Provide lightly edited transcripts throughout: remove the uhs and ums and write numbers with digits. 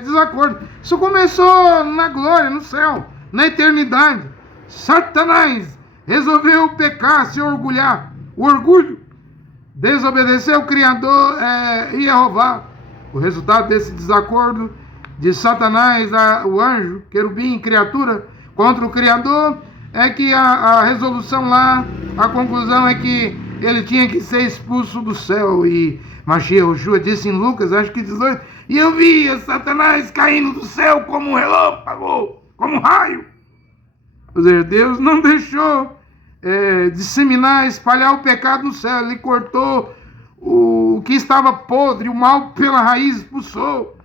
desacordo. Isso começou na glória, no céu, na eternidade. Satanás resolveu pecar, se orgulhar. O orgulho, desobedecer o Criador e Jeová. O resultado desse desacordo de Satanás, o anjo, querubim, criatura, contra o Criador, é que a resolução lá, a conclusão é que ele tinha que ser expulso do céu. E Mashiach Yoshua disse em Lucas, acho que 18, e eu via Satanás caindo do céu como um relâmpago, como um raio. Ou seja, Deus não deixou disseminar, espalhar o pecado no céu. Ele cortou o que estava podre, o mal pela raiz expulsou.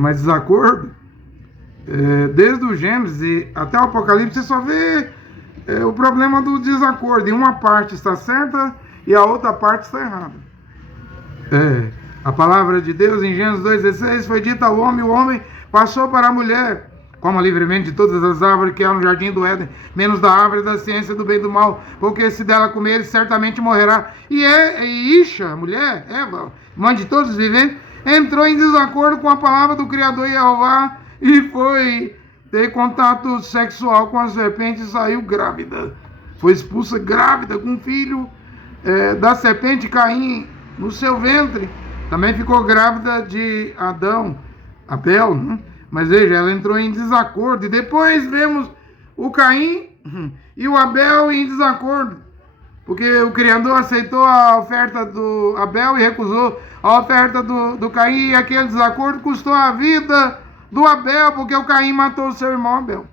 Mas desacordo, desde o Gênesis até o Apocalipse, você só vê o problema do desacordo. E uma parte está certa e a outra parte está errada. A palavra de Deus em Gênesis 2,16 foi dita ao homem, o homem passou para a mulher. Coma livremente de todas as árvores que há no jardim do Éden, menos da árvore da ciência do bem e do mal, porque se dela comer, ele certamente morrerá. E Isha, a mulher, Eva, mãe de todos os viventes, entrou em desacordo com a palavra do Criador Jeová e foi ter contato sexual com a serpente e saiu grávida. Foi expulsa grávida com um filho da serpente Caim no seu ventre. Também ficou grávida de Adão, Abel, né? Mas veja, ela entrou em desacordo. E depois vemos o Caim e o Abel em desacordo. Porque o Criador aceitou a oferta do Abel e recusou a oferta do Caim. E aquele desacordo custou a vida do Abel, porque o Caim matou o seu irmão Abel.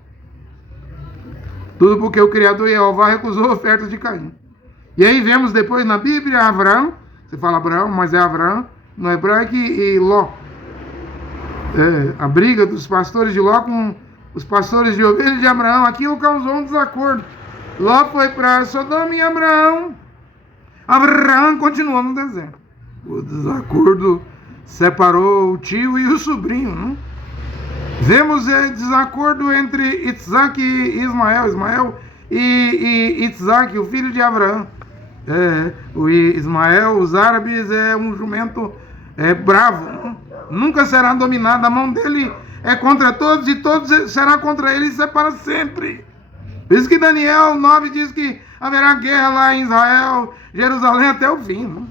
Tudo porque o Criador Jeová recusou a oferta de Caim. E aí vemos depois na Bíblia Abraão. Você fala Abraão, mas é Abraão. No hebraico e Ló. A briga dos pastores de Ló com os pastores de ovelhas de Abraão, aquilo causou um desacordo. Ló foi para Sodoma e Abraão continuou no deserto. O desacordo separou o tio e o sobrinho, não? Vemos desacordo entre Isaac e Ismael e Isaac, o filho de Abraão. O Ismael, os árabes, é um jumento bravo, não? Nunca será dominado, a mão dele é contra todos e todos será contra ele, isso é para sempre. Por isso que Daniel 9 diz que haverá guerra lá em Israel, Jerusalém até o fim. Não?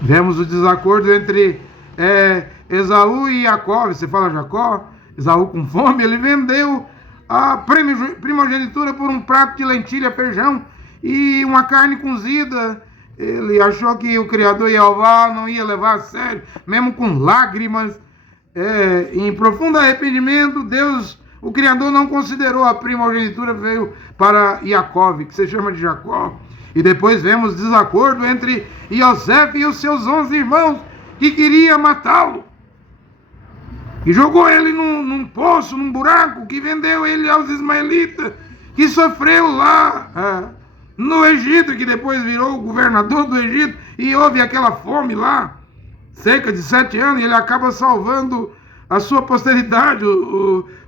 Vemos o desacordo entre Esaú e Jacó. Você fala Jacó, Esaú com fome, ele vendeu a primogenitura por um prato de lentilha, feijão e uma carne cozida. Ele achou que o Criador Jeová não ia levar a sério, mesmo com lágrimas, em profundo arrependimento. Deus, o Criador, não considerou a primogenitura, veio para Jacó, que se chama de Jacó. E depois vemos desacordo entre Yosef e os seus 11 irmãos, que queria matá-lo. E jogou ele num poço, num buraco, que vendeu ele aos ismaelitas, que sofreu lá no Egito, que depois virou o governador do Egito, e houve aquela fome lá, cerca de 7 anos, e ele acaba salvando a sua posteridade.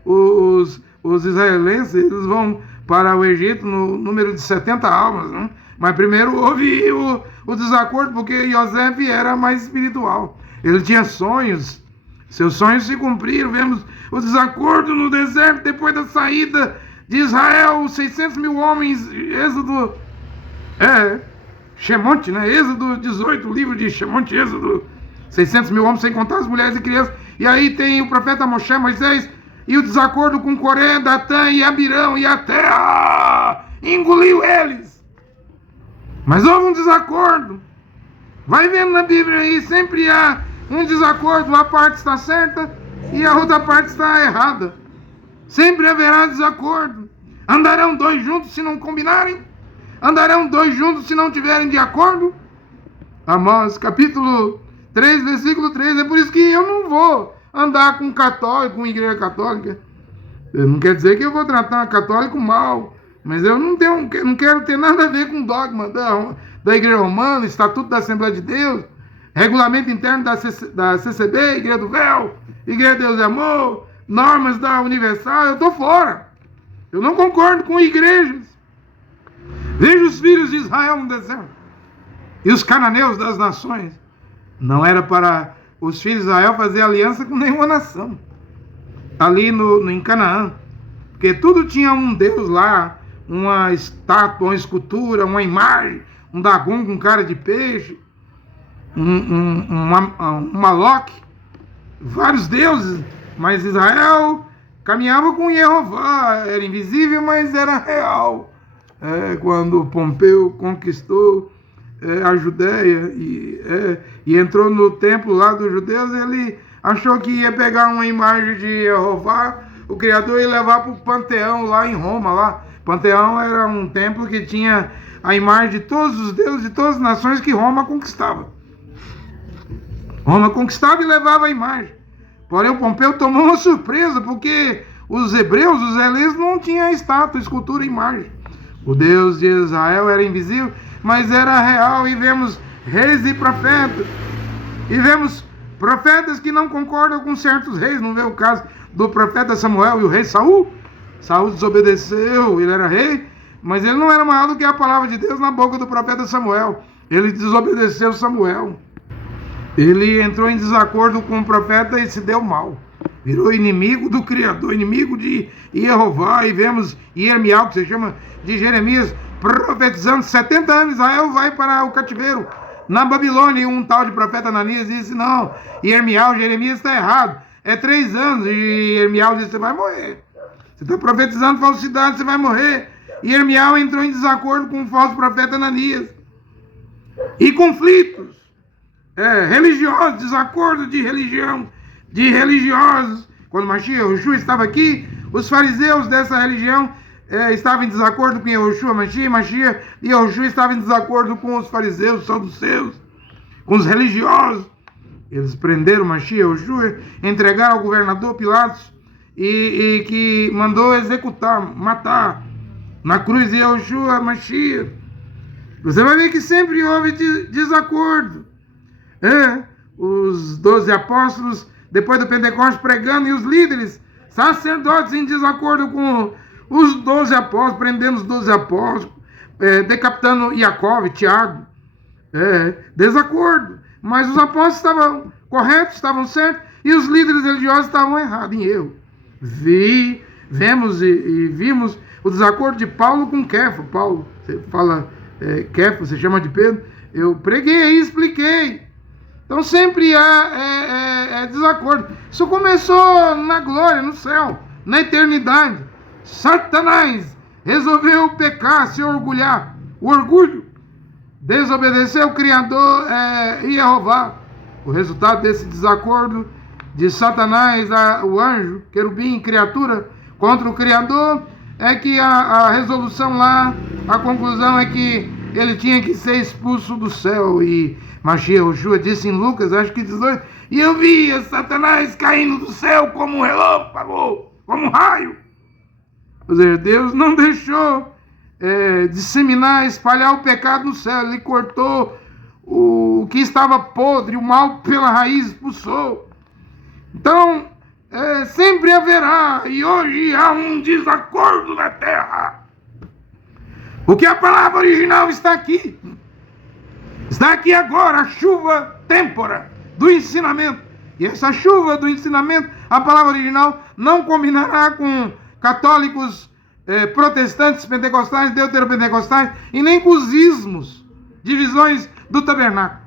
Os israelenses, eles vão para o Egito no número de 70 almas, não? Mas primeiro houve o desacordo, porque Yosef era mais espiritual, ele tinha sonhos, seus sonhos se cumpriram. Vemos o desacordo no deserto, depois da saída de Israel, 600 mil homens, Êxodo, Shemonte, né? Êxodo 18, o livro de Shemonte, Êxodo, 600 mil homens, sem contar as mulheres e crianças. E aí tem o profeta Moshe, Moisés, e o desacordo com Coré, Datã e Abirão, e a terra engoliu eles. Mas houve um desacordo. Vai vendo na Bíblia aí, sempre há um desacordo, uma parte está certa e a outra parte está errada. Sempre haverá desacordo. Andarão dois juntos se não combinarem? Andarão dois juntos se não tiverem de acordo? Amós, capítulo 3, versículo 3. É por isso que eu não vou andar com católico, com igreja católica. Não quer dizer que eu vou tratar católico mal, mas eu não quero ter nada a ver com dogma da Igreja Romana, Estatuto da Assembleia de Deus, regulamento interno da CCB, Igreja do Véu, Igreja Deus e Amor, normas da Universal. Eu estou fora. Eu não concordo com igrejas. Veja os filhos de Israel no deserto e os cananeus das nações. Não era para os filhos de Israel fazer aliança com nenhuma nação. ali em Canaã, porque tudo tinha um Deus lá, uma estátua, uma escultura, uma imagem, um Dagon com cara de peixe, um Moloque, vários deuses, mas Israel caminhava com Jeová, era invisível, mas era real. Quando Pompeu conquistou a Judéia e entrou no templo lá dos judeus, ele achou que ia pegar uma imagem de Jeová, o Criador, e levar para o Panteão lá em Roma. Lá. Panteão era um templo que tinha a imagem de todos os deuses de todas as nações que Roma conquistava. Roma conquistava e levava a imagem. Porém, o Pompeu tomou uma surpresa, porque os hebreus, os helenos, não tinham estátua, escultura, imagem. O Deus de Israel era invisível, mas era real, e vemos reis e profetas. E vemos profetas que não concordam com certos reis. Não vê o caso do profeta Samuel e o rei Saul? Saul desobedeceu, ele era rei, mas ele não era maior do que a palavra de Deus na boca do profeta Samuel. Ele desobedeceu Samuel. Ele entrou em desacordo com o profeta e se deu mal. Virou inimigo do Criador, inimigo de Jeová. E vemos Jeremias, que se chama de Jeremias, profetizando 70 anos. Israel vai para o cativeiro na Babilônia. E um tal de profeta Ananias disse: não, Jeremias está errado. É 3 anos. E Jeremias disse: você vai morrer. Você está profetizando falsidade, você vai morrer. E Jeremias entrou em desacordo com o falso profeta Ananias. E conflitos religiosos, desacordo de religião, de religiosos. Quando Yeshua estava aqui, os fariseus dessa religião estavam em desacordo com Yeshua, e Yeshua estava em desacordo com os fariseus, os saduceus, com os religiosos. Eles prenderam Yeshua, entregaram ao governador Pilatos, e que mandou executar, matar na cruz de Yeshua, Mashiach. Você vai ver que sempre houve desacordo. Os 12 apóstolos, depois do Pentecostes, pregando, e os líderes, sacerdotes, em desacordo com os 12 apóstolos, prendendo os 12 apóstolos, decapitando Jacob, Tiago. Desacordo. Mas os apóstolos estavam corretos, estavam certos, e os líderes religiosos estavam errados, em erro. Vimos o desacordo de Paulo com Kefa. Paulo, você fala Kefa, você chama de Pedro. Eu preguei e expliquei. Então sempre há desacordo. Isso começou na glória, no céu, na eternidade. Satanás resolveu pecar, se orgulhar. O orgulho, desobedecer o Criador e Jeová. O resultado desse desacordo de Satanás, o anjo, querubim, criatura, contra o Criador, é que a resolução lá, a conclusão é que ele tinha que ser expulso do céu. E Mashiach Yeshua disse em Lucas, acho que 18, e eu via Satanás caindo do céu como um relâmpago, como um raio. Ou seja, Deus não deixou disseminar, espalhar o pecado no céu. Ele cortou o que estava podre, o mal pela raiz expulsou. Então, sempre haverá, e hoje há um desacordo na terra. Porque a palavra original está aqui. Está aqui agora, a chuva têmpora do ensinamento. E essa chuva do ensinamento, a palavra original, não combinará com católicos, protestantes, pentecostais, deuteropentecostais, e nem com os ismos, divisões do tabernáculo.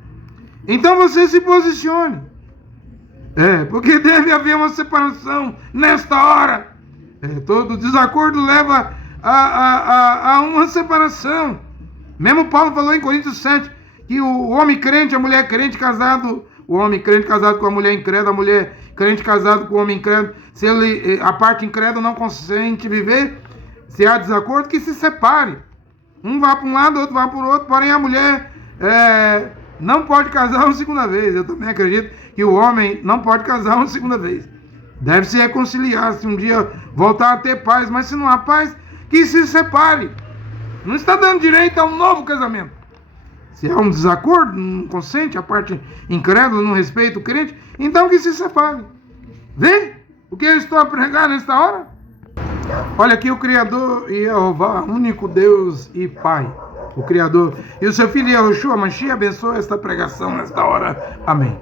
Então você se posicione. Porque deve haver uma separação nesta hora. Todo desacordo leva a uma separação. Mesmo Paulo falou em Coríntios 7 que o homem crente, a mulher crente casado, o homem crente casado com a mulher incrédula, a mulher crente casado com o homem incrédulo, se a parte incrédula não consente viver, se há desacordo, que se separe. Um vá para um lado, outro vá para o outro. Porém a mulher não pode casar uma segunda vez. Eu também acredito que o homem não pode casar uma segunda vez. Deve se reconciliar, se um dia voltar a ter paz. Mas se não há paz, que se separe. Não está dando direito a um novo casamento. Se há um desacordo, não consente, a parte incrédula não respeita o crente, então que se separe. Vê o que eu estou a pregar nesta hora? Olha aqui o Criador e Jeová, único Deus e Pai. O Criador e o seu Filho Yeshua Mashiach abençoe esta pregação nesta hora. Amém.